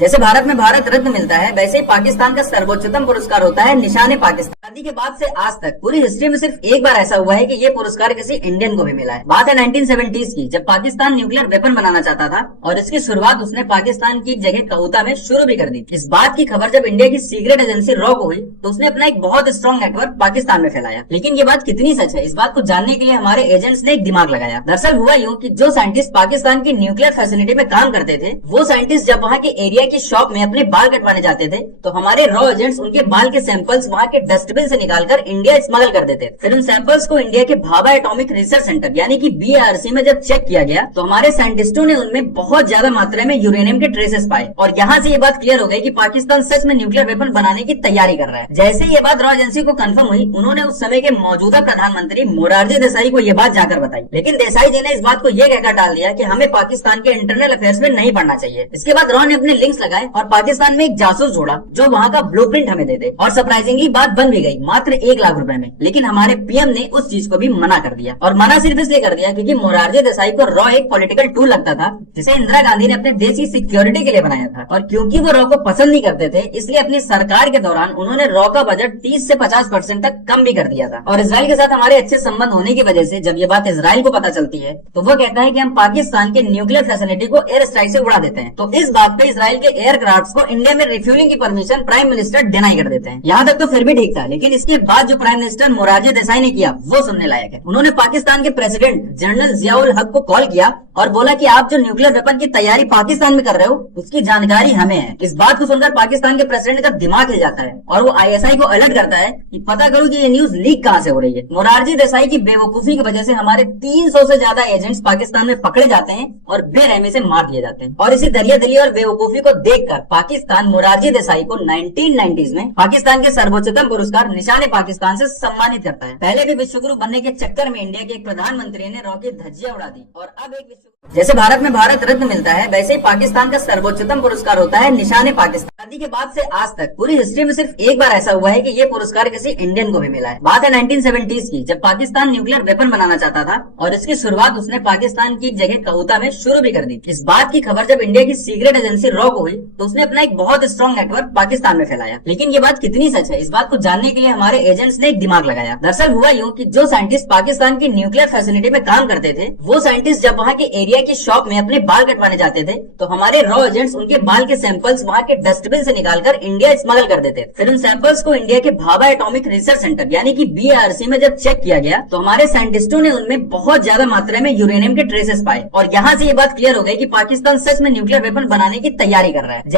जैसे भारत में भारत रत्न मिलता है, वैसे ही पाकिस्तान का सर्वोच्चतम पुरस्कार होता है निशाने पाकिस्तान। आजादी के बाद से आज तक पूरी हिस्ट्री में सिर्फ एक बार ऐसा हुआ है कि ये पुरस्कार किसी इंडियन को भी मिला है। बात है 1970s की, जब पाकिस्तान न्यूक्लियर वेपन बनाना चाहता था और इसकी शुरुआत उसने पाकिस्तान की जगह कऊता में शुरू भी कर दी। इस बात की खबर जब इंडिया की सीक्रेट एजेंसी रॉ को हुई तो उसने अपना एक बहुत स्ट्रॉन्ग नेटवर्क पाकिस्तान में फैलाया। लेकिन ये बात कितनी सच है, इस बात को जानने के लिए हमारे एजेंट्स ने एक दिमाग लगाया। दरअसल हुआ यूँ कि जो साइंटिस्ट पाकिस्तान की न्यूक्लियर फैसिलिटी में काम करते थे, वो साइंटिस्ट जब वहाँ के एरिया की शॉप में अपने बाल कटवाने जाते थे तो हमारे रॉ एजेंट्स उनके बाल के सैंपल्स वहाँ के डस्टबिन से निकालकर इंडिया स्मगल कर देते। फिर उन सैंपल्स को इंडिया के भाभा एटॉमिक रिसर्च सेंटर यानी कि BRC में जब चेक किया गया तो हमारे साइंटिस्टों ने उनमें बहुत ज्यादा मात्रा में यूरेनियम के ट्रेसेस पाए और यहाँ से ये बात क्लियर हो गई कि पाकिस्तान सच में न्यूक्लियर वेपन बनाने की तैयारी कर रहा है। जैसे ये बात रॉ एजेंसी को कंफर्म हुई, उन्होंने उस समय के मौजूदा प्रधानमंत्री मोरारजी देसाई को ये बात जाकर बताई। लेकिन देसाई जी ने इस बात को ये कहकर टाल दिया कि हमें पाकिस्तान के इंटरनल अफेयर्स में नहीं पढ़ना चाहिए। इसके बाद रॉ ने अपने लिंक्स लगाए और पाकिस्तान में एक जासूस जोड़ा जो वहाँ का ब्लूप्रिंट हमें दे दे और सरप्राइजिंगली बात बन भी गई मात्र 1 लाख रुपए में। लेकिन हमारे पीएम ने उस चीज को भी मना कर दिया और मना सिर्फ इसलिए कर दिया क्योंकि मोरारजी देसाई को रॉ एक पॉलिटिकल टूल लगता था जिसे इंदिरा गांधी ने अपने देश की सिक्योरिटी के लिए बनाया था। और क्योंकि वो रॉ को पसंद नहीं करते थे, इसलिए अपनी सरकार के दौरान उन्होंने रॉ का बजट 30 से 50% तक कम भी कर दिया था। और इजराइल के साथ हमारे अच्छे संबंध होने की वजह से जब ये बात इजराइल को पता चलती है तो वो कहता है कि हम पाकिस्तान के न्यूक्लियर फैसिलिटी को एयर स्ट्राइक से उड़ा देते हैं। तो इस बात पे इजराइल के एयरक्राफ्ट को इंडिया में रिफ्यूलिंग की परमिशन प्राइम मिनिस्टर डिनाई कर देते हैं। यहाँ तक तो फिर भी ठीक था, लेकिन इसके बाद जो प्राइम मिनिस्टर मोरारजी देसाई ने किया वो सुनने लायक है। उन्होंने पाकिस्तान के प्रेसिडेंट जनरल जियाउल हक को कॉल किया और बोला कि आप जो न्यूक्लियर वेपन की तैयारी पाकिस्तान में कर रहे हो उसकी जानकारी हमें है। इस बात को सुनकर पाकिस्तान के प्रेसिडेंट का दिमाग हिल जाता है और वो ISI को अलर्ट करता है कि पता करो कि ये न्यूज लीक कहाँ से हो रही है। मोरारजी देसाई की बेवकूफी की वजह से हमारे 300 से ज्यादा एजेंट्स पाकिस्तान में पकड़े जाते हैं और बेरहमी से मार दिए जाते हैं। और इसी दरियादिली और बेवकूफी को देखकर पाकिस्तान मोरारजी देसाई को 1990s में पाकिस्तान के सर्वोच्चतम पुरस्कार निशाने पाकिस्तान से सम्मानित करता है। पहले भी विश्वगुरु बनने के चक्कर में इंडिया के एक प्रधानमंत्री ने रॉ की धज्जियां उड़ा दी और अब एक जैसे भारत में भारत रत्न मिलता है, वैसे ही पाकिस्तान का सर्वोच्चतम पुरस्कार होता है निशाने पाकिस्तान। आजादी के बाद से आज तक पूरी हिस्ट्री में सिर्फ एक बार ऐसा हुआ है कि ये पुरस्कार किसी इंडियन को भी मिला है। बात है 1970s की, जब पाकिस्तान न्यूक्लियर वेपन बनाना चाहता था और इसकी शुरुआत उसने पाकिस्तान की जगह कऊता में शुरू भी कर दी। इस बात की खबर जब इंडिया की सीक्रेट एजेंसी रॉ को हुई तो उसने अपना एक बहुत स्ट्रॉन्ग नेटवर्क पाकिस्तान में फैलाया। लेकिन ये बात कितनी सच है, इस बात को जानने के लिए हमारे एजेंट्स ने एक दिमाग लगाया। दरअसल हुआ यूँ कि जो साइंटिस्ट पाकिस्तान की न्यूक्लियर फैसिलिटी में काम करते थे, वो साइंटिस्ट जब वहाँ के एरिया की शॉप में अपने बाल कटवाने जाते थे तो हमारे रॉ एजेंट्स उनके बाल के सैंपल्स वहाँ के डस्टबिन से निकालकर इंडिया स्मगल कर देते। फिर उन सैंपल्स को इंडिया के भाभा एटॉमिक रिसर्च सेंटर यानी कि BRC में जब चेक किया गया तो हमारे साइंटिस्टों ने उनमें बहुत ज्यादा मात्रा में यूरेनियम के ट्रेसेस पाए और यहाँ से ये बात क्लियर हो गई कि पाकिस्तान सच में न्यूक्लियर वेपन बनाने की तैयारी कर रहा है।